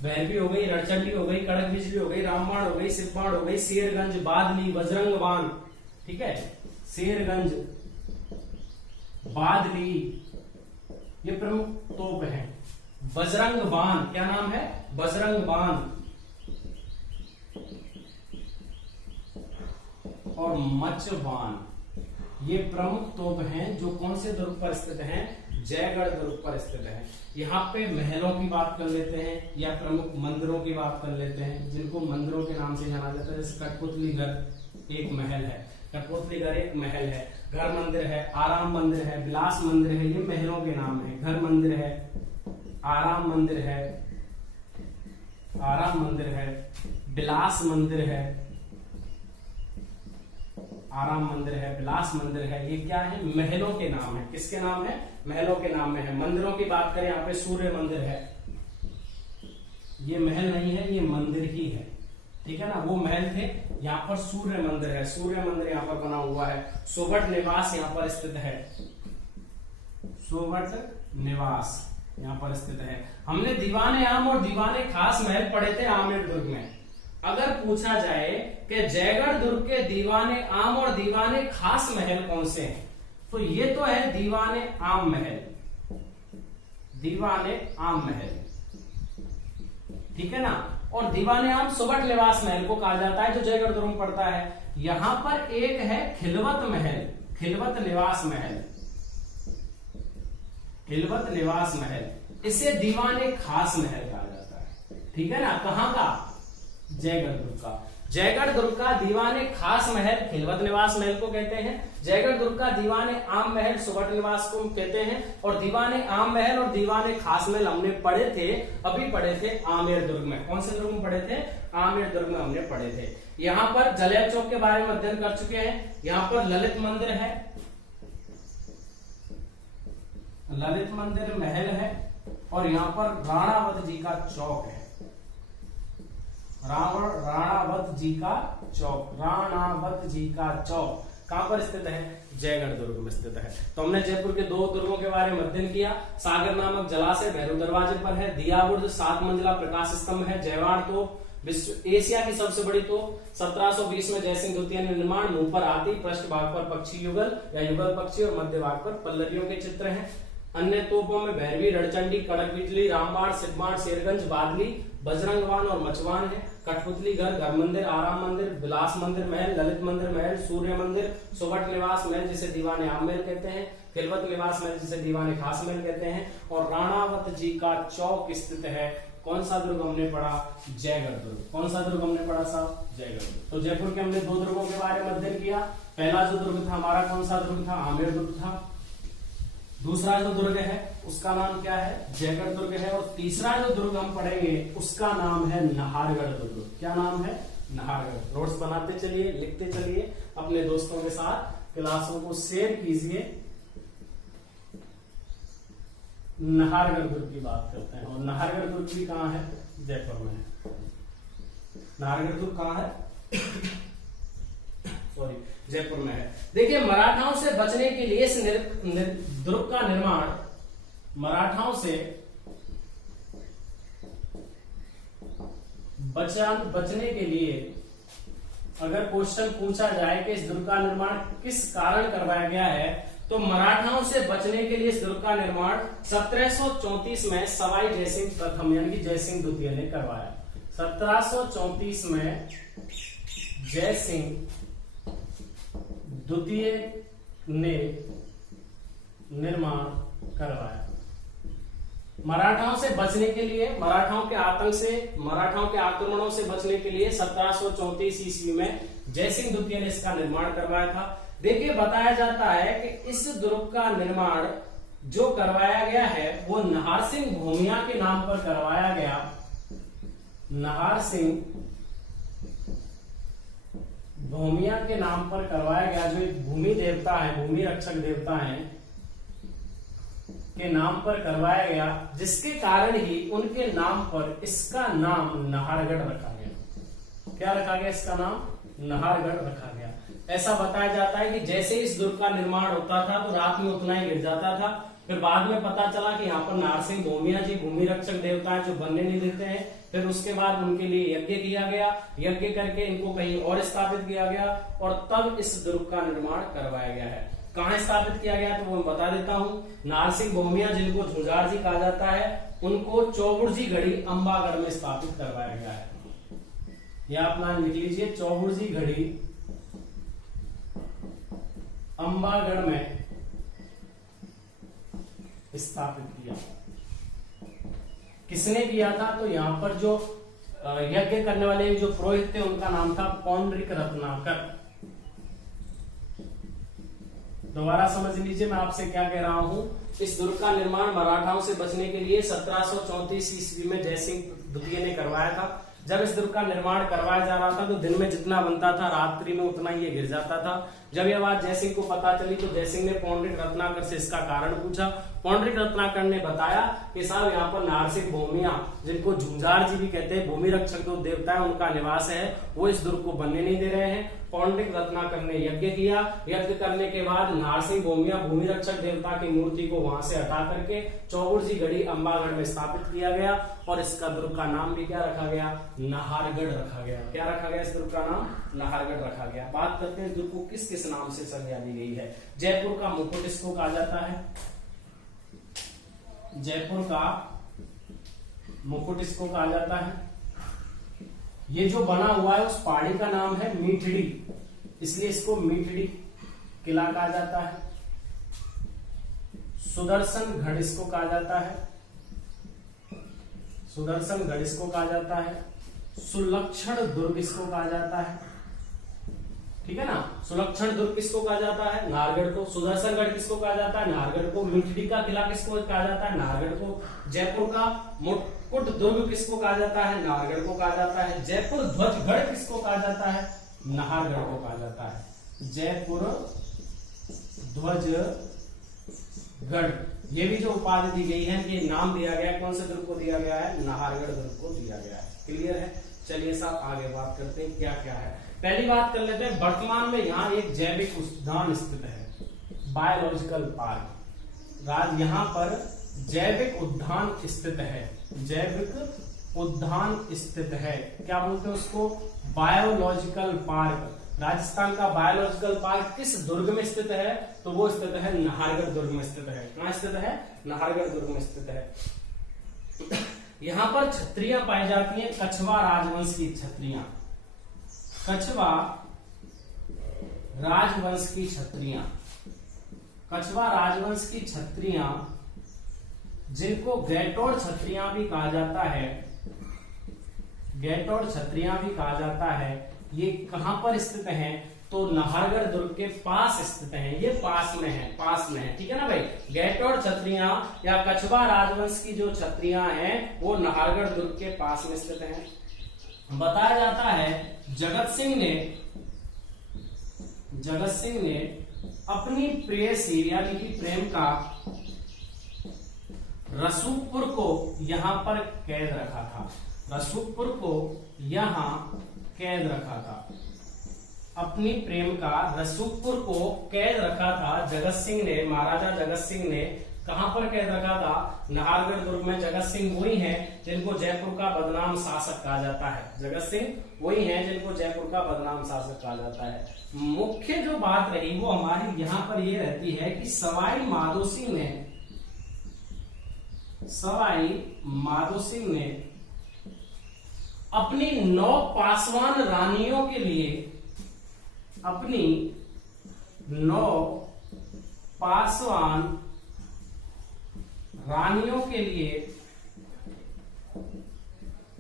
भैरवी हो गई, रणचंडी हो गई, कड़क बिजली हो गई, रामबाण हो गई, शिवबाण हो गई, शेरगंज, बादली, बजरंग बाण। ठीक है, शेरगंज, बादली, ये प्रमुख तोप है। बजरंग बाण, क्या नाम है, बजरंग बाण। और मचबाण, ये प्रमुख तोप हैं जो कौन से दुर्ग पर स्थित हैं, जयगढ़ दुर्ग पर स्थित है। यहाँ पे महलों की बात कर लेते हैं या प्रमुख मंदिरों की बात कर लेते हैं, जिनको मंदिरों के नाम से जाना जाता है। जैसे कठपुतलीगढ़ एक महल है, कठपुतलीगढ़ एक महल है। घर मंदिर है, आराम मंदिर है, विलास मंदिर है, ये महलों के नाम है। घर मंदिर है, आराम मंदिर है, आराम मंदिर है, विलास मंदिर है, आराम मंदिर है, विलास मंदिर है। ये क्या है, महलों के नाम है। किसके नाम है, महलों के नाम में है। मंदिरों की बात करें, यहाँ पे सूर्य मंदिर है, ये महल नहीं है, ये मंदिर ही है। ठीक है ना, वो महल थे, यहाँ पर सूर्य मंदिर है। सूर्य मंदिर यहाँ पर बना हुआ है। सोबत निवास यहाँ पर स्थित है, सोबत निवास यहाँ पर स्थित है। हमने दीवाने आम और दीवाने खास महल पढ़े थे आमेर दुर्ग में। अगर पूछा जाए कि जयगढ़ दुर्ग के दीवाने आम और दीवाने खास महल कौन से हैं, तो ये तो है दीवाने आम महल, दीवाने आम महल। ठीक है ना, और दीवाने आम सुबट निवास महल को कहा जाता है, जो जयगढ़ दुर्ग में पड़ता है। यहां पर एक है खिलवत महल, खिलवत निवास महल, खिलवत निवास महल, इसे दीवाने खास महल कहा जाता है। ठीक है ना, कहां का, जयगढ़ दुर्ग का। जयगढ़ दुर्ग का दीवाने खास महल खिलवत निवास महल को कहते हैं। जयगढ़ दुर्ग का दीवाने आम महल सुबट निवास को कहते हैं। और दीवाने आम महल और दीवाने खास महल हमने पढ़े थे, अभी पढ़े थे आमेर दुर्ग में। कौन से दुर्ग में पढ़े थे, आमेर दुर्ग में हमने पढ़े थे। यहाँ पर जलिया चौक के बारे में अध्ययन कर चुके हैं। यहाँ पर ललित मंदिर है, ललित मंदिर महल है। और यहाँ पर राणावत जी का चौक है, राणावत जी का चौक, राणावत जी का चौक कहां पर स्थित है, जयगढ़ दुर्ग में स्थित है। तो हमने जयपुर के दो दुर्गों के बारे में अध्ययन किया। सागर नामक जलाशय भैरव दरवाजे पर है। दिया बुर्ज 7 मंजिला प्रकाश स्तंभ है। जयवाड़ तो विश्व एशिया की सबसे बड़ी तो 1720 में जयसिंह द्वितीय ने निर्माण। मुंह पर हाथी, पृष्ठ भाग पर पक्षी युगल या युगल पक्षी और मध्य भाग पर पल्लवियों के चित्र हैं। अन्य तोपों में भैरवी, रणचंडी, कड़क बिजली, रामबाण, शिवबाण, शेरगंज, बादली, बजरंग बाण और मचबाण है। कठपुतलीगढ़, घर मंदिर, आराम मंदिर, विलास मंदिर महल, ललित मंदिर महल, सूर्य मंदिर, सोबट निवास महल जिसे दीवाने आम महल कहते हैं, खिलवत निवास महल जिसे दीवाने खास महल कहते हैं, और राणावत जी का चौक स्थित है। कौन सा दुर्ग हमने पढ़ा, जयगढ़ दुर्ग। कौन सा दुर्ग हमने पढ़ा साहब, जयगढ़ दुर्ग। तो जयपुर के हमने दो दुर्गों के बारे में अध्ययन किया। पहला जो दुर्ग था हमारा कौन सा दुर्ग था, आमेर दुर्ग था। दूसरा जो दुर्ग है उसका नाम क्या है, जयगढ़ दुर्ग है। और तीसरा जो दुर्ग हम पढ़ेंगे उसका नाम है नाहरगढ़ दुर्ग। क्या नाम है, नाहरगढ़। नोट्स बनाते चलिए, लिखते चलिए, अपने दोस्तों के साथ क्लासों को शेयर कीजिए। नाहरगढ़ दुर्ग की बात करते हैं। और नाहरगढ़ दुर्ग भी कहाँ है, जयपुर में है। नाहरगढ़ दुर्ग कहाँ है, सॉरी, जयपुर में है। देखिए, मराठाओं से बचने के लिए इस दुर्ग का निर्माण, मराठाओं से बचने के लिए अगर क्वेश्चन पूछा जाए कि इस दुर्ग का निर्माण किस कारण करवाया गया है, तो मराठाओं से बचने के लिए इस दुर्ग का निर्माण 1734 में सवाई जयसिंह प्रथम यानी कि जयसिंह द्वितीय ने करवाया। 1734 में जयसिंह द्वितीय ने निर्माण करवाया। मराठाओं से बचने के लिए, मराठाओं के आतंक से, मराठाओं के आक्रमणों से बचने के लिए 1734 ईस्वी में जयसिंह द्वितीय ने इसका निर्माण करवाया था। देखिए बताया जाता है कि इस दुर्ग का निर्माण जो करवाया गया है वो नाहर सिंह भूमिया के नाम पर करवाया गया। नाहर सिंह भूमिया के नाम पर करवाया गया, जो एक भूमि देवता है, भूमि रक्षक देवता है के नाम पर करवाया गया, जिसके कारण ही उनके नाम पर इसका नाम नाहरगढ़ रखा गया। क्या रखा गया? इसका नाम नाहरगढ़ रखा गया। ऐसा बताया जाता है कि जैसे इस दुर्ग का निर्माण होता था तो रात में उतना ही गिर जाता था। फिर बाद में पता चला कि यहाँ पर नाहर सिंह भूमिया जी भूमि रक्षक देवता है जो बनने नहीं देते हैं। फिर उसके बाद उनके लिए यज्ञ किया गया, यज्ञ करके इनको कहीं और स्थापित किया गया और तब इस दुर्ग का निर्माण करवाया गया है। कहाँ स्थापित किया गया तो वो मैं बता देता हूँ। नाहर सिंह भूमिया जिनको झुंझार जी कहा जाता है, उनको चौबुर्जी घड़ी अंबागढ़ में स्थापित करवाया गया है। यह आप नाम लिख लीजिए, चौबुर्जी घड़ी अंबागढ़ में स्थापित किया। किसने किया था? तो यहाँ पर जो यज्ञ करने वाले जो पुरोहित थे उनका नाम था पौंडरिक रत्नाकर। दोबारा समझ लीजिए मैं आपसे क्या कह रहा हूं। इस दुर्ग का निर्माण मराठाओं से बचने के लिए 1734 ईस्वी में जयसिंह द्वितीय ने करवाया था। जब इस दुर्ग का निर्माण करवाया जा रहा था तो दिन में जितना बनता था रात्रि में उतना ही गिर जाता था। जब यह बात जयसिंह को पता चली तो जयसिंह ने पौंडरिक रत्नाकर से इसका कारण पूछा। पौंडरिक रत्नाकर ने बताया कि साहब यहाँ पर नाहर सिंह भूमिया, जिनको झुंझार जी भी कहते हैं, भूमि रक्षक जो देवता है उनका निवास है, वो इस दुर्ग को बनने नहीं दे रहे हैं। पौंडरिक रत्नाकर ने यज्ञ किया। यज्ञ करने के बाद नाहर सिंह भूमिया भूमि रक्षक देवता की मूर्ति को वहां से हटा करके चौबुर्जी घड़ी अंबागढ़ में स्थापित किया गया और इसका दुर्ग का नाम भी क्या रखा गया? नाहरगढ़ रखा गया। क्या रखा गया? इस दुर्ग का नाम नाहरगढ़ रखा गया। बात करते हैं दुर्ग को किस किस नाम से संज्ञा दी गई है। जयपुर का मुकुट इसको कहा जाता है, जयपुर का मुकुट इसको कहा जाता है। ये जो बना हुआ है उस पहाड़ी का नाम है मीठड़ी, इसलिए इसको मीठड़ी किला कहा जाता है। सुदर्शन गढ़ इसको कहा जाता है, सुदर्शन गढ़ इसको कहा जाता है। सुलक्षण दुर्ग इसको कहा जाता है, ठीक है ना। सुलक्षण दुर्ग किसको कहा जाता है? नाहरगढ़ को। सुदर्शन गढ़ किसको कहा जाता है? नाहरगढ़ को। मिठड़ी का किला किसको कहा जाता है? नाहरगढ़ को। जयपुर का मुकुट दुर्ग किसको कहा जाता है? नाहरगढ़ को कहा जाता है। जयपुर ध्वजगढ़ किसको कहा जाता है? नाहरगढ़ को कहा जाता है। जयपुर ध्वजगढ़, ये भी जो उपाधि दी गई है, ये नाम दिया गया है, कौन से दुर्ग को दिया गया है? नाहरगढ़ दुर्ग को दिया गया है। क्लियर है? चलिए साहब आगे बात करते हैं क्या क्या है। पहली बात कर लेते हैं, वर्तमान में यहाँ एक जैविक उद्यान स्थित है, बायोलॉजिकल पार्क। यहाँ पर जैविक उद्यान स्थित है, जैविक उद्यान स्थित है। क्या बोलते हैं उसको? Biological park. राजस्थान का बायोलॉजिकल पार्क किस दुर्ग में स्थित है? तो वो स्थित है नाहरगढ़ दुर्ग में स्थित है। कहाँ स्थित है? नाहरगढ़ दुर्ग में स्थित है। यहाँ पर छत्रियां पाई जाती हैं, कछवा राजवंश की छत्रियां, कछवा राजवंश की छत्रियां, कछवा राजवंश की छत्रियां जिनको गैटोड़ छत्रियां भी कहा जाता है, गैटोड़ छत्रियां भी कहा जाता है। ये कहां पर स्थित हैं? तो नाहरगढ़ दुर्ग के पास स्थित हैं। ये पास में है, पास में है, ठीक है ना भाई। गैटोड़ छत्रियां या कछवा राजवंश की जो छत्रियां हैं वो नाहरगढ़ दुर्ग के पास में स्थित हैं। बताया जाता है जगत सिंह ने अपनी प्रेयसी यानी कि प्रेम का रसूखपुर को यहां पर कैद रखा था, रसूखपुर को यहां कैद रखा था। अपनी प्रेम का रसूखपुर को कैद रखा था जगत सिंह ने, महाराजा जगत सिंह ने कहां पर कैद रखा था? नाहरगढ़ दुर्ग में। जगत सिंह वही हैं जिनको जयपुर का बदनाम शासक कहा जाता है। जगत सिंह वही हैं जिनको जयपुर का बदनाम शासक कहा जाता है। मुख्य जो बात रही वो हमारी यहां पर ये रहती है कि सवाई माधो सिंह ने अपनी 9 पासवान रानियों के लिए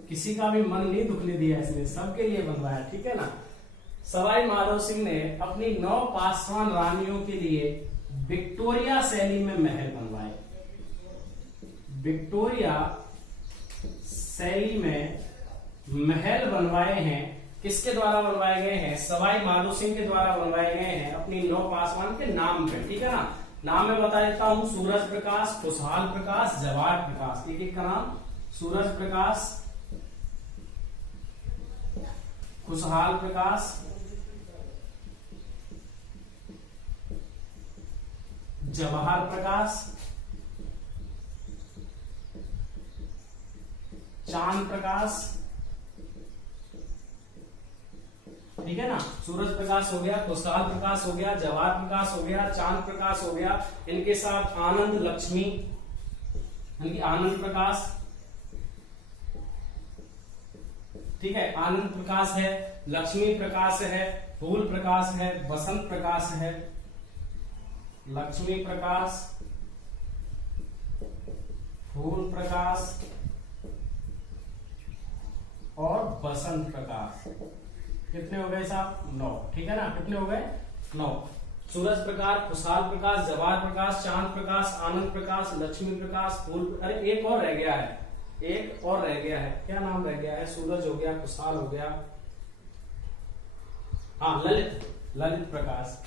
किसी का भी मन नहीं दुखने दिया, इसने सबके लिए बनवाया, ठीक है ना। सवाई माधो सिंह ने अपनी 9 पासवान रानियों के लिए विक्टोरिया शैली में महल बनवाए। विक्टोरिया शैली में महल बनवाए हैं। किसके द्वारा बनवाए गए हैं? सवाई माधो सिंह के द्वारा बनवाए गए हैं, अपनी 9 पासवान के नाम पे, ठीक है ना। नाम मैं बता देता हूं, सूरज प्रकाश, खुशहाल प्रकाश, जवाहर प्रकाश। एक एक का नाम, सूरज प्रकाश, खुशहाल प्रकाश, जवाहर प्रकाश, चांद प्रकाश, ठीक है ना। सूरज प्रकाश हो गया, खुशहाल प्रकाश हो गया, जवाहर प्रकाश हो गया, चांद प्रकाश हो गया। इनके साथ आनंद लक्ष्मी यानी आनंद प्रकाश, ठीक है, आनंद प्रकाश है, लक्ष्मी प्रकाश है, फूल प्रकाश है, बसंत प्रकाश है। लक्ष्मी प्रकाश, फूल प्रकाश और बसंत प्रकाश। कितने हो गए साहब? 9, ठीक है ना। कितने हो गए? 9। सूरज प्रकाश, खुशहाल प्रकाश, जवाहर प्रकाश, चांद प्रकाश, आनंद प्रकाश, लक्ष्मी प्रकाश, फूल। अरे एक और रह गया है, एक और रह गया है। क्या नाम रह गया है? सूरज हो गया, खुशहाल हो गया, हाँ ललित प्रकाश।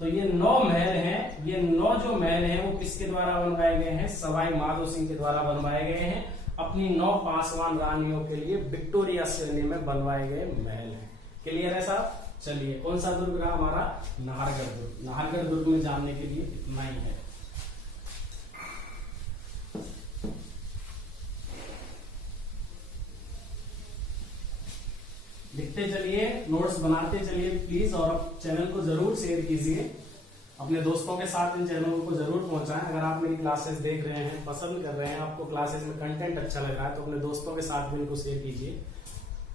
तो ये 9 महल हैं। ये 9 जो महल हैं वो किसके द्वारा बनवाए गए हैं? सवाई माधो सिंह के द्वारा बनवाए गए हैं। अपनी 9 पासवान रानियों के लिए विक्टोरिया श्रेणी में बनवाए गए महल हैं। क्लियर है साहब? चलिए, कौन सा दुर्ग रहा हमारा? नाहरगढ़ दुर्ग। नाहरगढ़ दुर्ग में जानने के लिए इतना ही है। लिखते चलिए, नोट्स बनाते चलिए प्लीज, और चैनल को जरूर शेयर कीजिए। अपने दोस्तों के साथ इन चैनलों को जरूर पहुंचाएं। अगर आप मेरी क्लासेस देख रहे हैं, पसंद कर रहे हैं, आपको क्लासेस में कंटेंट अच्छा लग रहा है, तो अपने दोस्तों के साथ भी इनको शेयर कीजिए।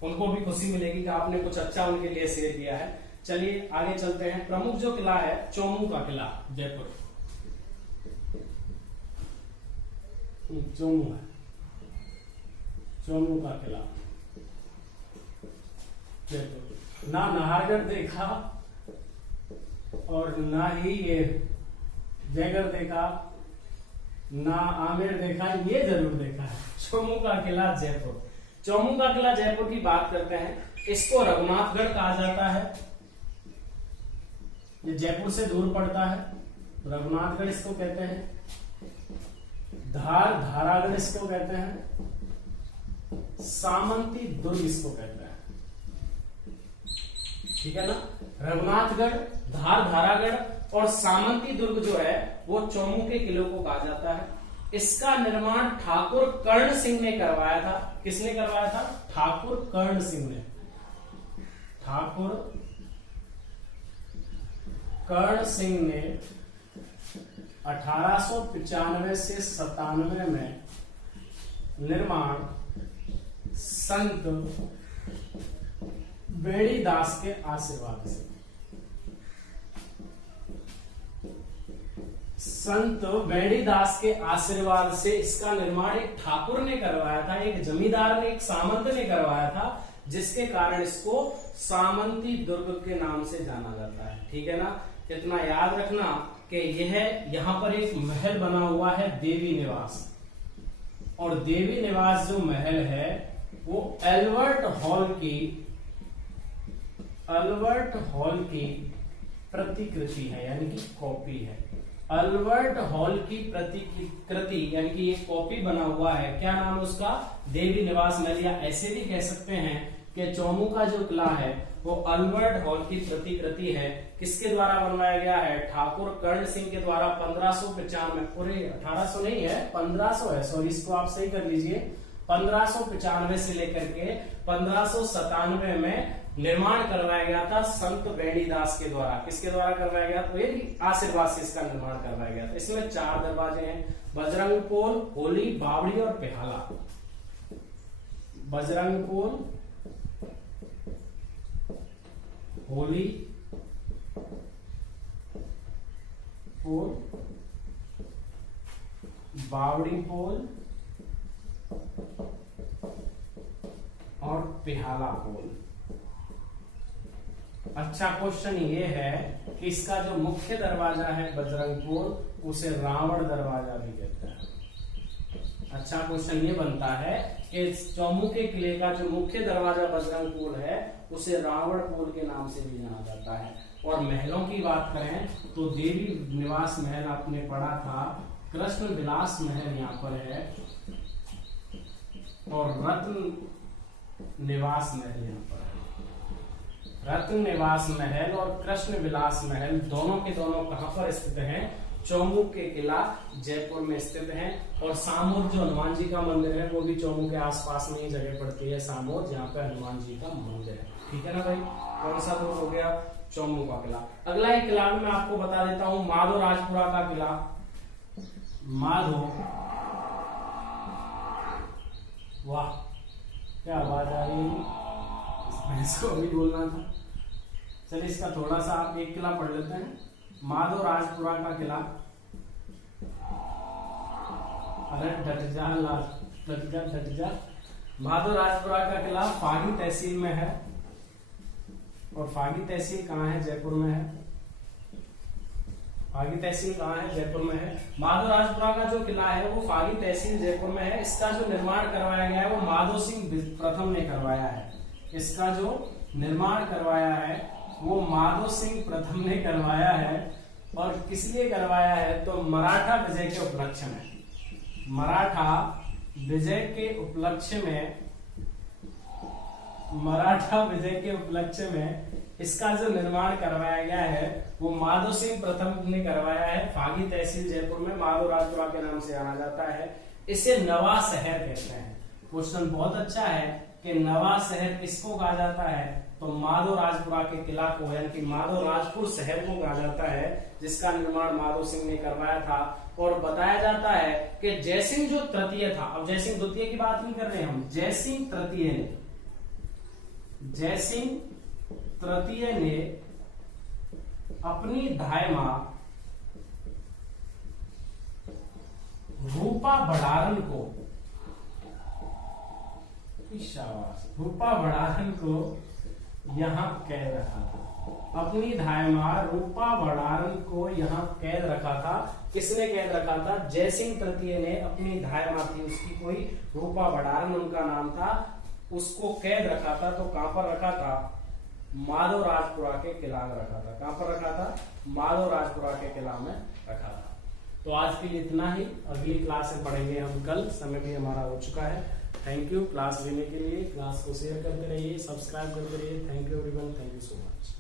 उनको भी खुशी मिलेगी कि आपने कुछ अच्छा उनके लिए शेयर किया है। चलिए आगे चलते हैं। प्रमुख जो किला है, चौमू का किला, जयपुर। चौमू है, चौमू का किला जयपुर। ना नाहरगढ़ देखा और ना ही ये जयगढ़ देखा, ना आमेर देखा, ये जरूर देखा है। चौमू का किला जयपुर। चौमू का किला जयपुर की बात करते हैं। इसको रघुनाथगढ़ कहा जाता है। ये जयपुर से दूर पड़ता है। रघुनाथगढ़ इसको कहते हैं। धारागढ़ इसको कहते हैं। सामंती दुर्ग इसको कहते हैं, ठीक है ना। रघुनाथगढ़, धारागढ़ और सामंती दुर्ग जो है वो चौमू के किलों को कहा जाता है। इसका निर्माण ठाकुर कर्ण सिंह ने करवाया था। किसने करवाया था? ठाकुर कर्ण सिंह ने। ठाकुर कर्ण सिंह ने 1895 से 97 में निर्माण संत बेड़ीदास के आशीर्वाद से, संत बेड़ीदास के आशीर्वाद से इसका निर्माण एक ठाकुर ने करवाया था, एक जमींदार ने, एक सामंत ने करवाया था, जिसके कारण इसको सामंती दुर्ग के नाम से जाना जाता है। ठीक है ना। इतना याद रखना कि यह यहां पर एक महल बना हुआ है, देवी निवास, और देवी निवास जो महल है वो एल्बर्ट हॉल की प्रतिकृति है, यानी कि कॉपी है। अल्बर्ट हॉल की प्रतिकृति यानी कि ये कॉपी बना हुआ है। क्या नाम है उसका? देवी निवास महल, या ऐसे भी कह सकते हैं कि चौमू का जो किला है वो अल्बर्ट हॉल की प्रतिकृति है। किसके द्वारा बनवाया गया है? ठाकुर कर्ण सिंह के द्वारा 1595, पूरे 1800 नहीं है, 1500 है, सॉरी, इसको आप सही कर लीजिए। 1595 से लेकर के 1597 में निर्माण करवाया गया था संत बेणीदास के द्वारा। किसके द्वारा करवाया गया? तो ये आशीर्वाद से इसका निर्माण करवाया गया था। इसमें 4 दरवाजे हैं, बजरंग पोल, होली, बावड़ी और बेहाला। बजरंग पोल, होली पोल, बावड़ी पोल और बेहाला पोल। अच्छा क्वेश्चन ये है कि इसका जो मुख्य दरवाजा है बजरंग पोल, उसे रावण दरवाजा भी कहते हैं। अच्छा क्वेश्चन ये बनता है कि चौमुखे किले का जो मुख्य दरवाजा बजरंग पोल है उसे रावण पोल के नाम से भी जाना जाता है। और महलों की बात करें तो देवी निवास महल आपने पढ़ा था, कृष्ण विलास महल यहाँ पर है और रत्न निवास महल यहाँ पर है। रत्न निवास महल और कृष्ण विलास महल दोनों के दोनों कहां पर स्थित हैं? चौमुख के किला जयपुर में स्थित है। और सामोर जो हनुमान जी का मंदिर है वो भी चौमुख के आसपास में ही जगह पड़ती है, सामोर, जहाँ पे हनुमान जी का मंदिर है। ठीक है ना भाई? कौन सा ग्रुप हो गया? चौमुख का किला। अगला एक किला मैं आपको बता देता हूँ, माधो राजपुरा का किला। माधो, वाह क्या आवाज आ रही है, इसको भी बोलना था। चलिए इसका थोड़ा सा आप एक किला पढ़ लेते हैं। माधो राजपुरा का किला, अरे डट जा लाल, डट जा। माधो राजपुरा का किला फागी तहसील में है। और फागी तहसील कहाँ है? जयपुर में है। फागी तहसील कहाँ है? जयपुर में है। माधो राजपुरा का जो किला है वो फागी तहसील जयपुर में है। इसका जो निर्माण करवाया गया है वो माधो सिंह प्रथम ने करवाया है। इसका जो निर्माण करवाया है वो माधो सिंह प्रथम ने करवाया है। और किस लिए करवाया है? तो मराठा विजय के उपलक्ष्य में। मराठा विजय के उपलक्ष्य में, मराठा विजय के उपलक्ष्य में इसका जो निर्माण करवाया गया है वो माधो सिंह प्रथम ने करवाया है। फागी तहसील जयपुर में माधो राजपुरा के नाम से जाना जाता है। इसे नवा शहर कहते हैं। क्वेश्चन बहुत अच्छा है कि नवा शहर किसको कहा जाता है? तो माधो राजपुरा के किला को, यानी कि माधो राजपुर शहर को कहा जाता है, जिसका निर्माण माधो सिंह ने करवाया था। और बताया जाता है कि जयसिंह जो तृतीय था, अब जयसिंह द्वितीय की बात नहीं कर रहे हम, जयसिंह तृतीय ने, जयसिंह तृतीय ने अपनी धायमा रूपा भंडारन को, शाबाश, रूपा भंडारन को यहाँ कैद रखा था। अपनी धायमा रूपा भंडारन को यहाँ कैद रखा था। किसने कैद रखा था? जयसिंह तृतीय ने अपनी धायमा थी उसकी, कोई रूपा भंडारन उनका नाम था, उसको कैद रखा था। तो कहां पर रखा था? माधो राजपुरा के किला में रखा था। कहां पर रखा था? माधो राजपुरा के किला में रखा था। तो आज के लिए इतना ही। अगली क्लास में पढ़ेंगे हम कल, समय भी हमारा हो चुका है। थैंक यू क्लास लेने के लिए। क्लास को शेयर करते रहिए, सब्सक्राइब करते रहिए। Thank you everyone, thank you so much.